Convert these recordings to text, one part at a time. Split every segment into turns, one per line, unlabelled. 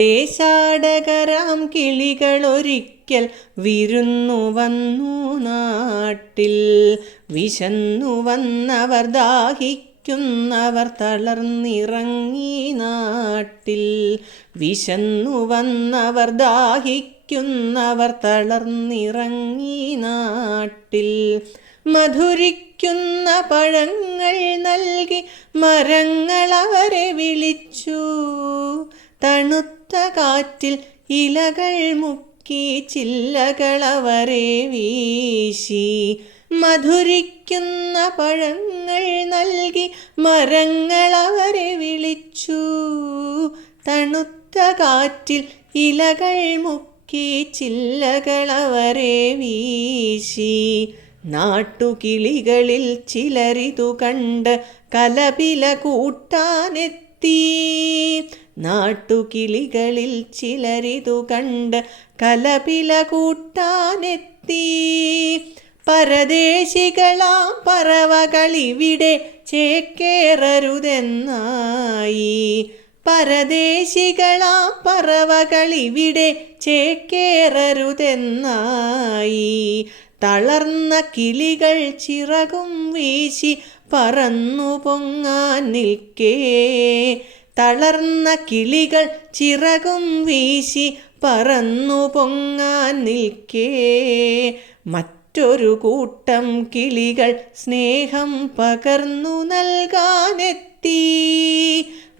ദേശാടകരാം കിളികളൊരിക്കൽ വിരുന്നു വന്നു നാട്ടിൽ വിശന്നു വന്നവർ ദാഹിക്കുന്നവർ തളർന്നിറങ്ങി നാട്ടിൽ വിശന്നു വന്നവർ ദാഹിക്കുന്നവർ തളർന്നിറങ്ങി നാട്ടിൽ മധുരിക്കുന്ന പഴങ്ങൾ നൽകി അവരെ വിളിച്ചു തണുത്ത കാറ്റിൽ ഇലകൾ മുക്കി ചില്ലകളവരെ വീശി മധുരിക്കുന്ന പഴങ്ങൾ നൽകി മരങ്ങളവരെ വിളിച്ചു തണുത്ത കാറ്റിൽ ഇലകൾ മുക്കി ചില്ലകളവരെ വീശി നാട്ടുകിളികളിൽ ചിലരിതു കണ്ട് കലപില കൂട്ടാനെത്തി നാട്ടുകിളികളിൽ ചിലരിതു കണ്ട് കലപില കൂട്ടാനെത്തി പരദേശികളാം പറവകളിവിടെ ചേക്കേറരുതെന്നായി പരദേശികളാം പറവകളിവിടെ ചേക്കേറരുതെന്നായി തളർന്ന കിളികൾ ചിറകും വീശി പറന്നു പൊങ്ങാൻ നിൽക്കേ തളർന്ന കിളികൾ ചിറകും വീശി പറന്നു പൊങ്ങാൻ നിൽക്കേ മറ്റൊരു കൂട്ടം കിളികൾ സ്നേഹം പകർന്നു നൽകാനെത്തി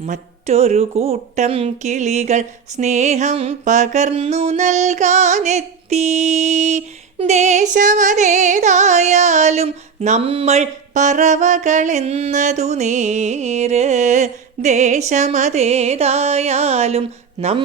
മറ്റൊരു കൂട്ടം കിളികൾ സ്നേഹം പകർന്നു നൽകാനെത്തി നമ്മൾ പറവകളെന്നതു നേര് ദേശമതേതായാലും നം